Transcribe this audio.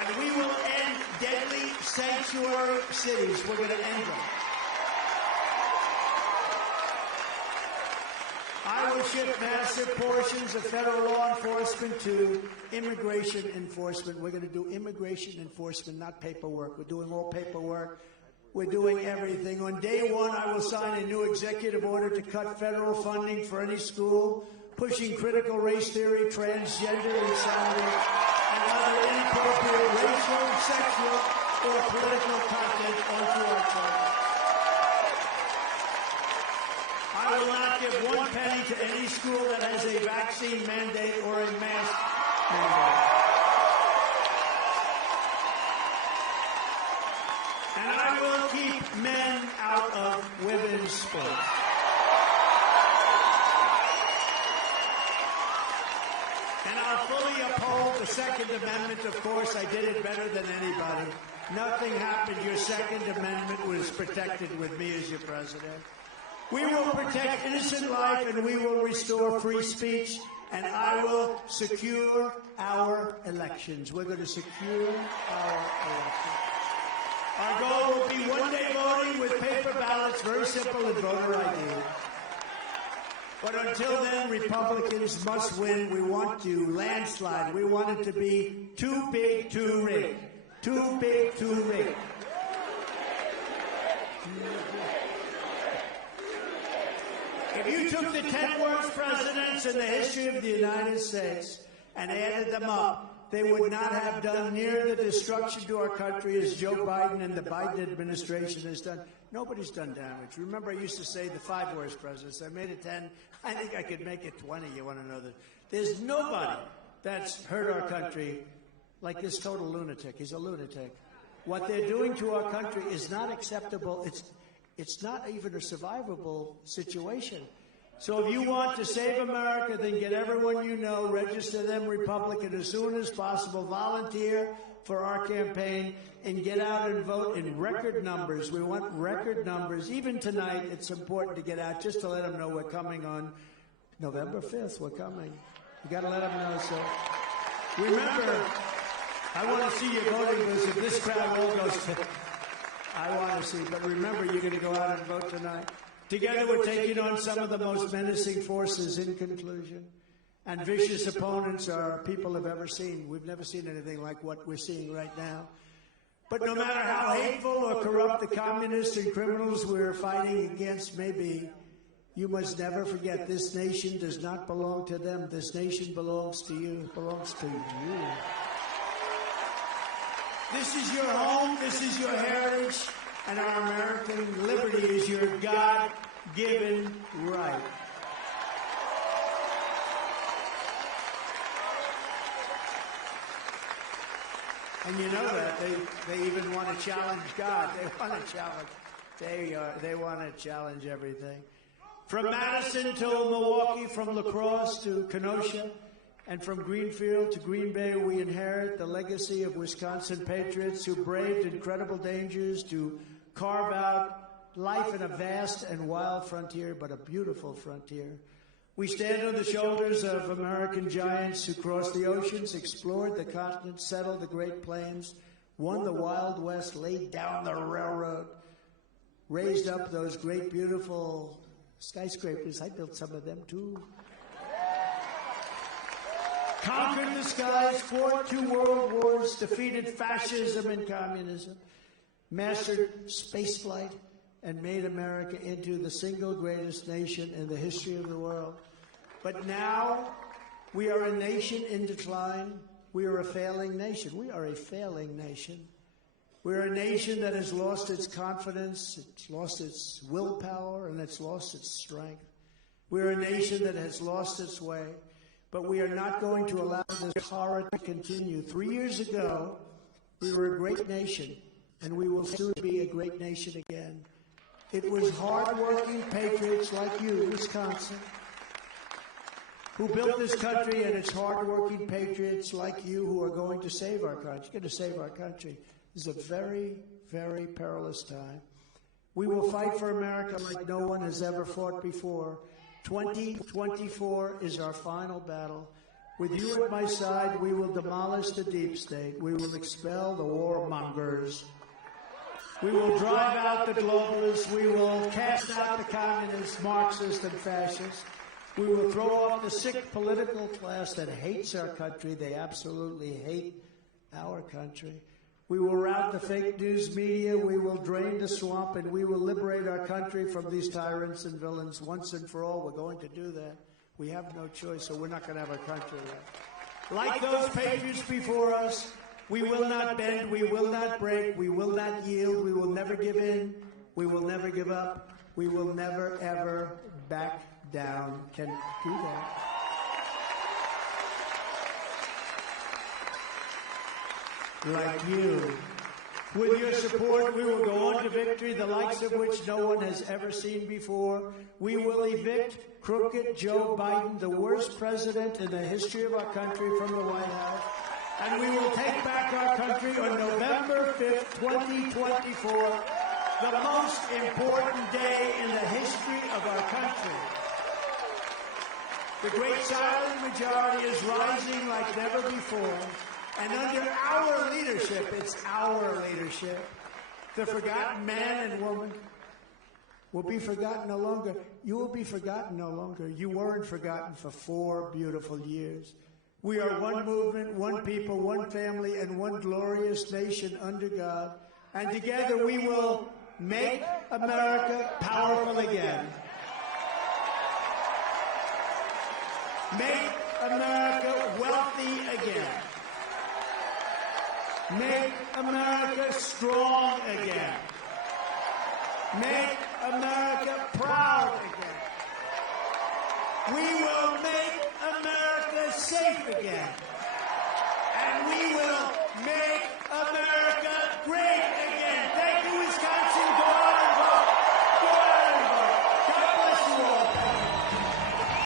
And we will end deadly sanctuary cities. We're going to end them. I will shift massive portions of federal law enforcement to immigration enforcement. We're going to do immigration enforcement, not paperwork. We're doing all paperwork. We're doing everything. On day one, I will sign a new executive order to cut federal funding for any school pushing critical race theory, transgender insanity, and other inappropriate racial, sexual, or political content onto our children. I will not give one penny to any school that has a vaccine mandate or a mask mandate. And I will keep men out of women's sports. And I'll fully uphold the Second Amendment. Of course, I did it better than anybody. Nothing happened. Your Second Amendment was protected with me as your president. We will protect innocent life, and we will restore free speech, and I will secure our elections. We're going to secure our elections. Our goal will be one-day voting with paper ballots, very simple, and voter ID. But until then, Republicans must win. We want to landslide. We want it to be too big, too rigged. Too big, too rigged. If you took the 10 worst presidents in the history of the United States and added them up, they would not have done near the destruction to our country as Joe Biden and the Biden administration has done. Nobody's done damage. Remember, I used to say the 5 worst presidents. I made it 10. I think I could make it 20. You want to know that? There's nobody that's hurt our country like this total lunatic. He's a lunatic. What they're doing to our country is not acceptable. It's not even a survivable situation. So if you want to save America, then get everyone you know, register them Republican as soon as possible, volunteer for our campaign, and get out and vote in record numbers. We want record numbers. Even tonight, it's important to get out just to let them know we're coming on November 5th. We're coming. You got to let them know. So remember, I want to see you voting, because if this crowd all goes to... I want to see, but remember, you're going to go out and vote tonight. Together, we're taking on some of the most menacing forces in conclusion. And vicious opponents our people have ever seen. We've never seen anything like what we're seeing right now. But no matter how hateful or corrupt the communists and criminals we're fighting against may be, you must never forget this nation does not belong to them. This nation belongs to you. It belongs to you. This is your home, this is your heritage, and our American liberty is your God-given right. And you know that. They even want to challenge God. They want to challenge everything. From Madison to Milwaukee, from La Crosse to Kenosha, and from Greenfield to Green Bay, we inherit the legacy of Wisconsin patriots who braved incredible dangers to carve out life in a vast and wild frontier, but a beautiful frontier. We stand on the shoulders of American giants who crossed the oceans, explored the continent, settled the Great Plains, won the Wild West, laid down the railroad, raised up those great, beautiful skyscrapers. I built some of them, too. Conquered the skies, fought 2 world wars, defeated fascism and communism, mastered spaceflight, and made America into the single greatest nation in the history of the world. But now, we are a nation in decline. We are a failing nation. We are a failing nation. We're a nation that has lost its confidence, it's lost its willpower, and it's lost its strength. We're a nation that has lost its way. But we are not going to allow this horror to continue. 3 years ago, we were a great nation, and we will soon be a great nation again. It was hard-working patriots like you, Wisconsin, who built this country, and it's hard-working patriots like you who are going to save our country. You're going to save our country. This is a very, very perilous time. We will fight for America like no one has ever fought before. 2024 is our final battle. With you at my side, we will demolish the deep state. We will expel the warmongers. We will drive out the globalists. We will cast out the communists, Marxists, and fascists. We will throw off the sick political class that hates our country. They absolutely hate our country. We will rout the fake news media. We will drain the swamp, and we will liberate our country from these tyrants and villains once and for all. We're going to do that. We have no choice, so we're not going to have our country left. Like those patriots before us, we will not bend, we will not break, we will not yield, we will never give in, we will never give up, we will never, ever back down. Can do that. Like you. With your support, we will go on to victory, the likes of which no one has ever seen before. We will evict crooked Joe Biden, the worst president in the history of our country, from the White House. And we will take back our country on November 5th, 2024, the most important day in the history of our country. The great silent majority is rising like never before. And under our leadership, it's our leadership, the forgotten man and woman will be forgotten no longer. You will be forgotten no longer. You weren't forgotten for 4 beautiful years. We are one movement, one people, one family, and one glorious nation under God. And together we will make America powerful again. Make America wealthy again. Make America strong again. Make America proud again. We will make America safe again.